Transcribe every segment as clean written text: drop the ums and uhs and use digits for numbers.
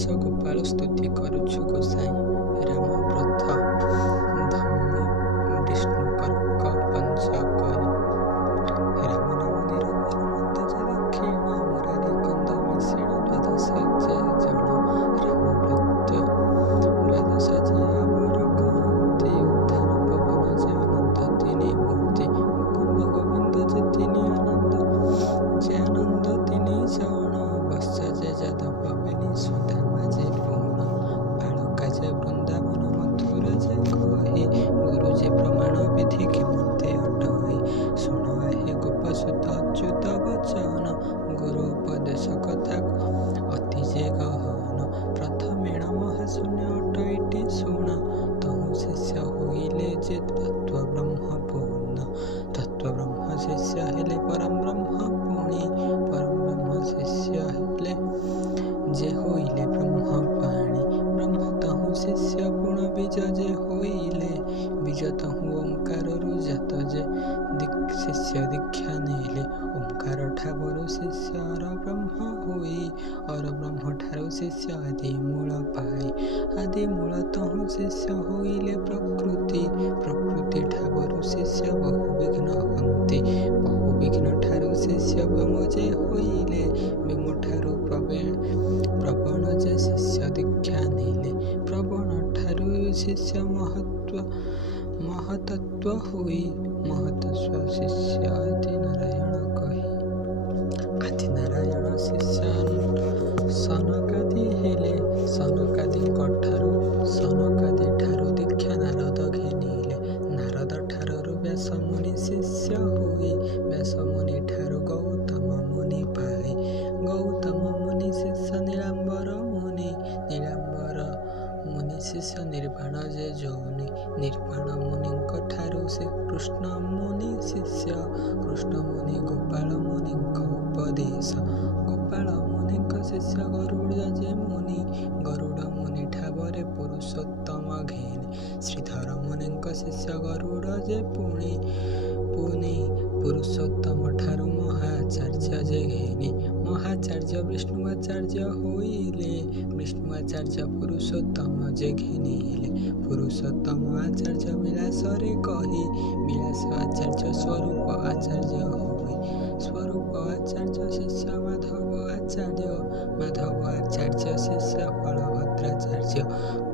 ହରିଶ ଗୋପାଳ ସ୍ତୁତି କରୁଛୁ ଗୋସାଇଁ। ରାମବ୍ରତ ଧମ୍ମ ବିଷ୍ଣୁ କର୍କ ପଞ୍ଚକରି। ରାମ ନାମ ନିରମ୍ବର ମନ୍ଦ ଯେ ଦକ୍ଷିଣ ମୁରାରି କନ୍ଦ ମିଶିଣ ଦ୍ୱାଦଶ ଯେ ଜଣ। ରାମବ୍ରତ ଦ୍ୱାଦଶ ଯିଏ ଆବର କହନ୍ତି ଉଦ୍ଧାନ ପବନ ଯେ ଅନନ୍ତ ତିନି ମୂର୍ତ୍ତି। ମୁକୁନ୍ଦ ଗୋବିନ୍ଦ ଯେ ତିନି ଆନନ୍ଦ ଯେ ଆନନ୍ଦ ତିନି ଜଣ। ବତ୍ସ ଯେ ଯାଦବ ବେନି ସୁଦାମା ଯେ ପୁଣ। ବାଳକା ଯେ ବୃନ୍ଦାବନ ମଥୁରା ଯେ କହି। ଗୁରୁ ଯେ ପ୍ରମାଣ ବିଧି କେମନ୍ତେ ଅଟଇ। ଶୁଣ ଆହେ ଗୋପସୁତ ଅଚ୍ୟୁତ ବଚନ। ଗୁରୁ ଉପଦେଶ କଥା ଅତି ଯେ ଗହନ। ପ୍ରଥମେଣ ମହାଶୂନ୍ୟ ଅଟଇଟି ଶୁଣ। ତହୁଁ ଶିଷ୍ୟ ହୋଇଲେ ଯେ ତତ୍ତ୍ୱ ବ୍ରହ୍ମ ପୂର୍ଣ୍ଣ। ତତ୍ତ୍ୱ ବ୍ରହ୍ମ ଶିଷ୍ୟ ହେଲେ ପରମ ବ୍ରହ୍ମ ପୁଣି। ପରମ ବ୍ରହ୍ମ ଶିଷ୍ୟ ହେଲେ ଯେ ହୋଇଲେ ବ୍ରହ୍ମ ପାଣି। ବ୍ରହ୍ମ ତହୁଁ ଶିଷ୍ୟ ପୁଣ ବୀଜ ଯେ ହୋଇଲେ। ବୀଜ ତହୁଁ ଓଙ୍କାରରୁ ଜାତ ଯେ ଶିଷ୍ୟ ଦୀକ୍ଷା ନେଲେ। ଓଙ୍କାର ଠାବରୁ ଶିଷ୍ୟ ଅର ବ୍ରହ୍ମ ହୋଇ। ଅର ବ୍ରହ୍ମଠାରୁ ଶିଷ୍ୟ ଆଦି ମୂଳ ପାଇ। ଆଦି ମୂଳ ତହୁଁ ଶିଷ୍ୟ ହୋଇଲେ ପ୍ରକୃତି। ପ୍ରକୃତି ଠାବରୁ ଶିଷ୍ୟ ବହୁ ବିଘ୍ନ ହନ୍ତି। ବହୁ ବିଘ୍ନ ଠାରୁ ଶିଷ୍ୟ ବ୍ଯୋମ ଯେ ହୋଇଲେ। ବ୍ଯୋମଠାରୁ ପ୍ରବଣ ଯେ ଶିଷ୍ୟ ଦୀକ୍ଷା ନେଲେ। ପ୍ରବଣ ଠାରୁ ଶିଷ୍ୟ ମହତତ୍ତ୍ୱ ହୋଇ। ମହତତ୍ତ୍ୱ ଶିଷ୍ୟ ଆଦି ନାରାୟଣ କହି। ଆଦି ନାରାୟଣ ଶିଷ୍ୟ ସନକାଦି ହେଲେ। ସନକାଦି ଠାରୁ ଦୀକ୍ଷା ନାରଦ ଘେନିଲେ। ନାରଦ ଠାରୁ ବ୍ୟାସ ମୁନି ଶିଷ୍ୟ ହୋଇ। ବ୍ୟାସ ମୁନି ଠାରୁ ଗୌତମ ମୁନି ପାଇ। ଗୌତମ ମୁନି ଶିଷ୍ୟ ନୀଳାମ୍ବର ମୁନି। ନୀଳାମ୍ବର ମୁନି ଶିଷ୍ୟ ନିର୍ବାଣ ଯେ ଯୋନି। ନିର୍ବାଣ ମୁନିଙ୍କ ଠାରୁ କୃଷ୍ଣ ମୁନି ଶିଷ୍ୟ। କୃଷ୍ଣ ମୁନି ଗୋପାଳ ମୁନିଙ୍କ ଉପଦେଶ। ଗୋପାଳ ମୁନିଙ୍କ ଶିଷ୍ୟ ଗରୁଡ଼ ଯେ ମୁନି। ଗରୁଡ଼ ମୁନି ଠାବରେ ପୁରୁଷୋତ୍ତମ ଘେନି। ଶ୍ରୀଧର ମୁନିଙ୍କ ଶିଷ୍ୟ ଗରୁଡ଼ ଯେ ପୁଣି। ପୁରୁଷୋତ୍ତମ ଠାରୁ ମହାଚାର୍ଯ୍ୟ ଯେ ଘେନି। ମହାଚାର୍ଯ୍ୟ ବିଷ୍ଣୁଆଚାର୍ଯ୍ୟ ହୋଇଲେ। ବିଷ୍ଣୁଆଚାର୍ଯ୍ୟ ପୁରୁଷୋତ୍ତମ ଯେ ଘେନିଲେ। ପୁରୁଷୋତ୍ତମ ଆଚାର୍ଯ୍ୟ ବିଳାସରେ କହି। ବିଳାସ ଆଚାର୍ଯ୍ୟ ସ୍ୱରୂପ ଆଚାର୍ଯ୍ୟ ହୋଇ। ସ୍ୱରୂପ ଆଚାର୍ଯ୍ୟ ଶିଷ୍ୟ ମାଧବ ଆଚାର୍ଯ୍ୟ। ମାଧବ ଆଚାର୍ଯ୍ୟ ଶିଷ୍ୟ ବଳଭଦ୍ରାଚାର୍ଯ୍ୟ।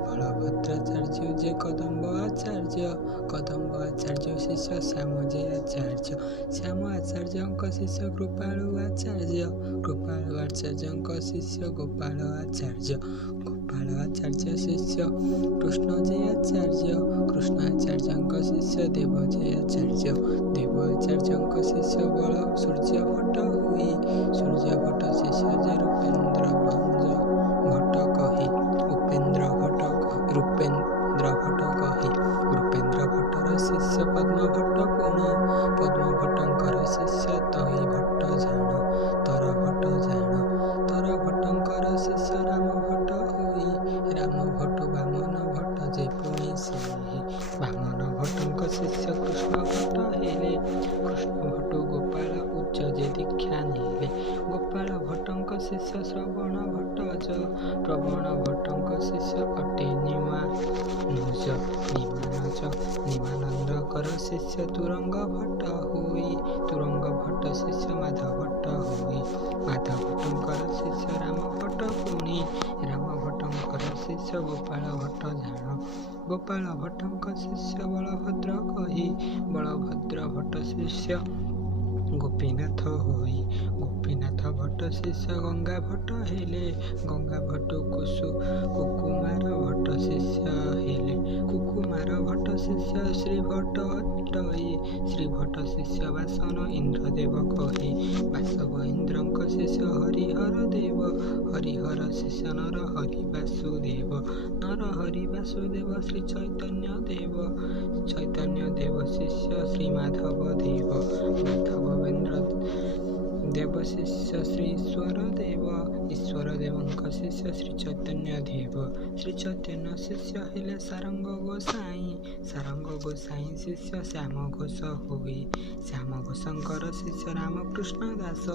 ବଳଭଦ୍ରାଚାର୍ଯ୍ୟ ଯେ କଦମ୍ବ ଆଚାର୍ଯ୍ୟ। କଦମ୍ବ ଆଚାର୍ଯ୍ୟ ଶିଷ୍ୟ ଶ୍ୟାମ ଯେ ଆଚାର୍ଯ୍ୟ। ଶ୍ୟାମ ଆଚାର୍ଯ୍ୟଙ୍କ ଶିଷ୍ୟ କୃପାଳୁ ଆଚାର୍ଯ୍ୟ। କୃପାଳୁ ଆଚାର୍ଯ୍ୟଙ୍କ ଶିଷ୍ୟ ଗୋପାଳ ଆଚାର୍ଯ୍ୟ। ଗୋପାଳ ଆଚାର୍ଯ୍ୟ ଶିଷ୍ୟ କୃଷ୍ଣ ଯେ ଆଚାର୍ଯ୍ୟ। କୃଷ୍ଣ ଆଚାର୍ଯ୍ୟଙ୍କ ଶିଷ୍ୟ ଦେବ ଯେ ଆଚାର୍ଯ୍ୟ। ଦେବ ଆଚାର୍ଯ୍ୟଙ୍କ ଶିଷ୍ୟ ବଳ ସୂର୍ଯ୍ୟ ଭଟ୍ଟ ହୋଇ। ସୂର୍ଯ୍ୟ ଭଟ୍ଟ ଶିଷ୍ୟ ଯେ ରୂପେନ୍ଦ୍ର ଭଟ୍ଟ କହି। ରୂପେନ୍ଦ୍ର ଭଟ୍ଟ କହି। ରୂପେନ୍ଦ୍ର ଭଟ୍ଟର ଶିଷ୍ୟ ପଦ୍ମ ଭଟ୍ଟ ପୁଣ। ପଦ୍ମ ଭଟ୍ଟଙ୍କର ଶିଷ୍ୟ ତଇ ଭଟ୍ଟ ଜାଣ। ତର ଭଟ୍ଟ ଜାଣ। ତର ଭଟ୍ଟଙ୍କର ଶିଷ୍ୟ ରାମ ଭଟ୍ଟ ହୋଇ। ରାମ ଭଟ୍ଟ ବାମନ ଭଟ୍ଟ ଯେ ପୁଣି ସେହି। ବାମନ ଭଟ୍ଟଙ୍କ ଶିଷ୍ୟ କୃଷ୍ଣ ଭଟ୍ଟ ହେଲେ। କୃଷ୍ଣ ଭଟ୍ଟ ଗୋପାଳ ଉଚ୍ଚ ଯେ ଦୀକ୍ଷା ନେଲେ। ଗୋପାଳ ଭଟ୍ଟଙ୍କ ଶିଷ୍ୟ ଶ୍ରବଣ ଭଟ୍ଟଜ। ପ୍ରବଣ ଭଟ୍ଟଙ୍କ ଶିଷ୍ୟ ଅଟେ ନିମାନୁଜ। ନିମାନନ୍ଦଙ୍କର ଶିଷ୍ୟ ତୁରଙ୍ଗ ଭଟ୍ଟ ହୋଇ। ତୁରଙ୍ଗ ଭଟ୍ଟ ଶିଷ୍ୟ ମାଧବ ଭଟ୍ଟ ହୋଇ। ମାଧବ ଭଟ୍ଟଙ୍କର ଶିଷ୍ୟ ରାମ ଭଟ୍ଟ ପୁଣି। ରାମ ଭଟ୍ଟଙ୍କର ଶିଷ୍ୟ ଗୋପାଳ ଭଟ୍ଟ ଜାଣ। ଗୋପାଳ ଭଟ୍ଟଙ୍କ ଶିଷ୍ୟ ବଳଭଦ୍ର କହି। ବଳଭଦ୍ର ଭଟ୍ଟ ଶିଷ୍ୟ ଗୋପୀନାଥ ହୋଇ। ଗୋପୀନାଥ ଭଟ୍ଟ ଶିଷ୍ୟ ଗଙ୍ଗା ଭଟ୍ଟ ହେଲେ। ଗଙ୍ଗା ଭଟ୍ଟ କୁକୁମାର ଭଟ୍ଟ ଶିଷ୍ୟ ହେଲେ। କୁକୁମାର ଭଟ୍ଟ ଶିଷ୍ୟ ଶ୍ରୀ ଭଟ୍ଟ ଅଟଇ। ଶ୍ରୀ ଭଟ୍ଟ ଶିଷ୍ୟ ବାସନ ଇନ୍ଦ୍ରଦେବ କହି। ବାସବ ଇନ୍ଦ୍ରଙ୍କ ଶିଷ୍ୟ ହରିହର ଦେବ। ହରିହର ଶିଷ୍ୟ ନର ହରି ବାସୁଦେବ। ନର ହରି ବାସୁଦେବ ଶ୍ରୀ ଚୈତନ୍ୟ ଦେବ। ଚୈତନ୍ୟ ଦେବ ଶିଷ୍ୟ ଶ୍ରୀ ମାଧବ ଦେବ। ମାଧବେନ୍ଦ୍ର ଦେବ ଶିଷ୍ୟ ଶ୍ରୀ ଈଶ୍ୱର ଦେବ। ଈଶ୍ୱର ଦେବଙ୍କ ଶିଷ୍ୟ ଶ୍ରୀ ଚୈତନ୍ୟ ଦେବ। ଶ୍ରୀ ଚୈତନ୍ୟ ଶିଷ୍ୟ ହେଲେ ସାରଙ୍ଗ ଗୋସାଇଁ। ସାରଙ୍ଗ ଗୋସାଇଁ ଶିଷ୍ୟ ଶ୍ୟାମ ଘୋଷ ହୋଇ। ଶ୍ୟାମ ଘୋଷଙ୍କର ଶିଷ୍ୟ ରାମକୃଷ୍ଣ ଦାସ।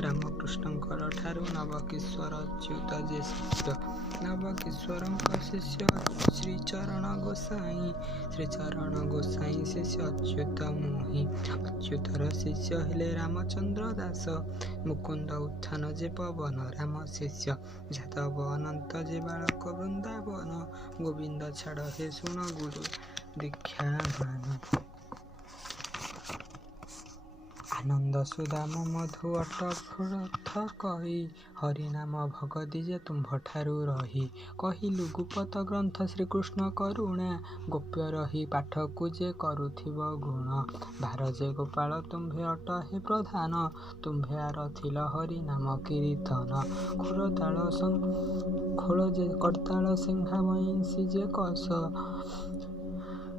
ରାମକୃଷ୍ଣଙ୍କର ଠାରୁ ନବକିଶୋର ଅଚ୍ୟୁତ ଯେ ଶିଷ୍ୟ। ନବକିଶୋରଙ୍କ ଶିଷ୍ୟ ଶ୍ରୀଚରଣ ଗୋସାଇଁ। ଶ୍ରୀଚରଣ ଗୋସାଇଁ ଶିଷ୍ୟ ଅଚ୍ୟୁତ ମୁହିଁ। ଅଚ୍ୟୁତର ଶିଷ୍ୟ ହେଲେ ରାମଚନ୍ଦ୍ର ଦାସ। ମୁକୁନ୍ଦ ଉତ୍ଥାନ ଯେ ପବନ ରାମ ଶିଷ୍ୟ। ଯାଦବ ଅନନ୍ତ ଯେ ବାଳକ ବୃନ୍ଦାବନ। ଗୋବିନ୍ଦ ଛାଡ଼ ହେ ଶୁଣ ଗୁରୁ ଦୀକ୍ଷାମାନ। ଆନନ୍ଦ ସୁଦାମ ମଧୁ ଅଟପୃଥ କହି। ହରିନାମ ଭଗତି ଯେ ତୁମ୍ଭଠାରୁ ରହି। କହିଲୁ ଗୁପତ ଗ୍ରନ୍ଥ ଶ୍ରୀକୃଷ୍ଣ କରୁଣା। ଗୋପ୍ୟ ରହି ପାଠକୁ ଯେ କରୁଥିବ ଗୁଣ। ଭାର ଯେ ଗୋପାଳ ତୁମ୍ଭେ ଅଟ ହେ ପ୍ରଧାନ। ତୁମ୍ଭେ ଆରଥିଲ ହରି ନାମ କୀର୍ତ୍ତନ। ଖୋଳ ଯେ କରତାଳ ସିଂହା ବଇଁଶୀ ଯେ କଷ।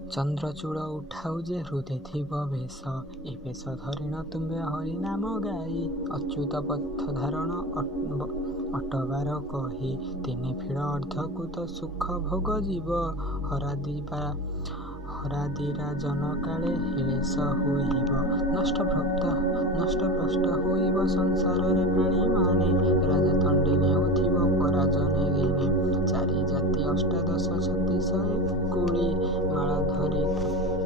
ଚନ୍ଦ୍ରଚୂଡ଼ ଉଠାଉ ଯେ ହୃଦେ ଥିବ ବେଶ। ଏ ବେଶ ଧରିଣ ତୁମ୍ଭେ ହରି ନାମ ଗାଇ। ଅଚ୍ୟୁତ ପଥ ଧାରଣ ଅଟବାର କହି। ତିନି ଫିଡ଼ ଅର୍ଦ୍ଧକୂତ ସୁଖ ଭୋଗ ଜୀବ। ହରାଦିରାଜନ କାଳେ ହେଳେସ ହୋଇବ। ନଷ୍ଟଭ୍ରଷ୍ଟ ହୋଇବ ସଂସାରରେ ପ୍ରାଣୀମାନେ। ରାଜା ତଣ୍ଡି ନେଉଥିବ ପରାଜନେ ଦିନେ। ଚାରି ଜାତି ଅଷ୍ଟାଦଶ ଛତିଶ ଏକୁଳି। ମାଳ ଧରି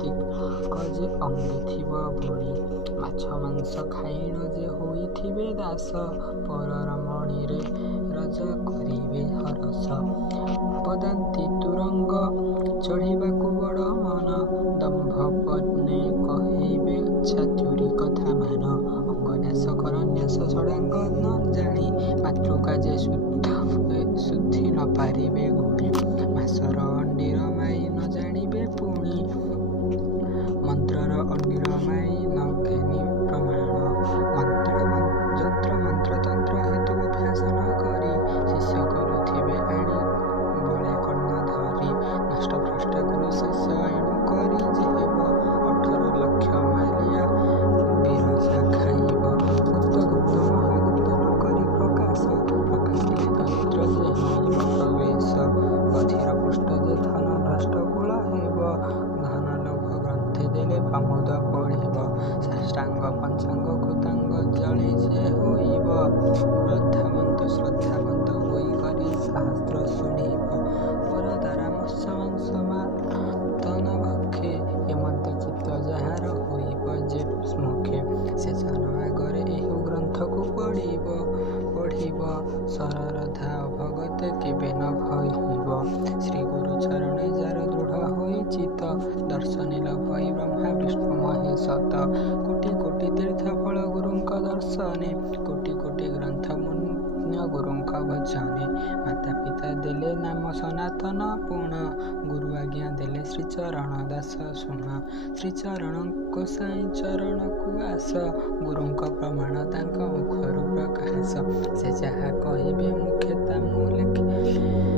ତିଳକ ଯେ ଅଙ୍ଗେ ଥିବ ବୋଳି। ମାଛ ମାଂସ ଖାଇଣ ଯେ ହୋଇଥିବେ ଦାସ। ପରର ମଣିରେ ରଜ କରିବେ ହରସ। ପଦାନ୍ତି ତୁରଙ୍ଗ ଚଢ଼ିବାକୁ ବଡ଼ ମନ। ଦମ୍ଭ ପନେ କହିବେ ଚାତୁରୀ କଥା ମାନ। ଅଙ୍ଗନ୍ୟାସ କରନ୍ୟାସ ଷଡ଼ାଙ୍ଗ ନ ଜାଣି। ମାତୃକା ଯେ ଶୁଦ୍ଧି ନ ପାରିବେ ଗୁଣି। ମାସର ଅଣ୍ଡିର ମାଇ ନ ଜାଣିବେ ପୁଣି। ମନ୍ତ୍ରର ଅଣ୍ଡିର ମାଇ ନ ଘେନି ପ୍ରମାଣ। ଯନ୍ତ୍ର ମନ୍ତ୍ର ତନ୍ତ୍ର ହେତୁ ଅଭ୍ୟାସ ନ କରି। ଶିଷ୍ୟ କରୁଥିବେ ଆଣି ବଳେ କର୍ଣ୍ଣ ଧରି। ନଷ୍ଟଭ୍ରଷ୍ଟ ଗୁରୁ ଶିଷ୍ୟ ଏଣୁ କରି ଯେ ହେବ। 18 ଲକ୍ଷ ମାଲିଆ ବିରଜା ଖାଇବ। ଗୁପ୍ତ ମହାଗୁପ୍ତ ନ କରି ପ୍ରକାଶ। ପ୍ରକାଶିଲେ ଦରିଦ୍ର ଯେ ହୋଇବ ପ୍ରବେଶ। ବଧିର ପୃଷ୍ଟ ଯେ ଧନ ଭ୍ରଷ୍ଟ କୁଳ ହେବ। ଧନ ଲୋଭ ଗ୍ରନ୍ଥେ ଦେଲେ ପ୍ରମୋଦ ପଢ଼ିବ। ସାଷ୍ଟାଙ୍ଗ ପଞ୍ଚାଙ୍ଗ କୃତାଙ୍ଗ ଜଳେ ଯେ ହୋଇବ। ବୃଦ୍ଧାବନ୍ତ ଶ୍ରଦ୍ଧାବନ୍ତ ହୋଇ କରି ଶାସ୍ତ୍ର ଶୁଣିବ। ପରଦାରା ମତ୍ସ୍ୟ ମାଂସ ମାତନ ଭକ୍ଷେ। ଏମନ୍ତ ଚିତ୍ତ ଯାହାର ହୋଇବ ଯେ ମୁଖେ। ସେ ଜନ ଆଗରେ ଏହି ଗ୍ରନ୍ଥକୁ ପଢ଼ିବ। ସରରଧା ଅଭଗତେ କେବେ ନ ଭଇବ। ଶ୍ରୀ ଗୁରୁ ଚରଣେ ଯାର ଦୃଢ଼ ହୋଇ ଚିତ। ଦର୍ଶନୀଲ ଭଇ ବ୍ରହ୍ମା ବିଷ୍ଣୁ ମହେଶତ। କୋଟି କୋଟି ତୀର୍ଥ ଫଳ ଗୁରୁଙ୍କ ଦର୍ଶନେ। କୋଟି କୋଟି ଗ୍ରନ୍ଥ ପୁଣ୍ୟ ଗୁରୁଙ୍କ ଭଜନେ। ମାତା ପିତା ଦେଲେ ନାମ ସନାତନ ପୁଣ। ଗୁରୁ ଆଜ୍ଞା ଦେଲେ ଶ୍ରୀଚରଣ ଦାସ ଶୁଣ। ଶ୍ରୀଚରଣ ଗୋସାଇଁ ଚରଣକୁ ଆସ। ଗୁରୁଙ୍କ ପ୍ରମାଣ ତାଙ୍କ ମୁଖରୁ ପ୍ରକାଶ। ସେ ଯାହା କହିବେ ମୁଖେ ତା ମୁଁ ଲେଖେ।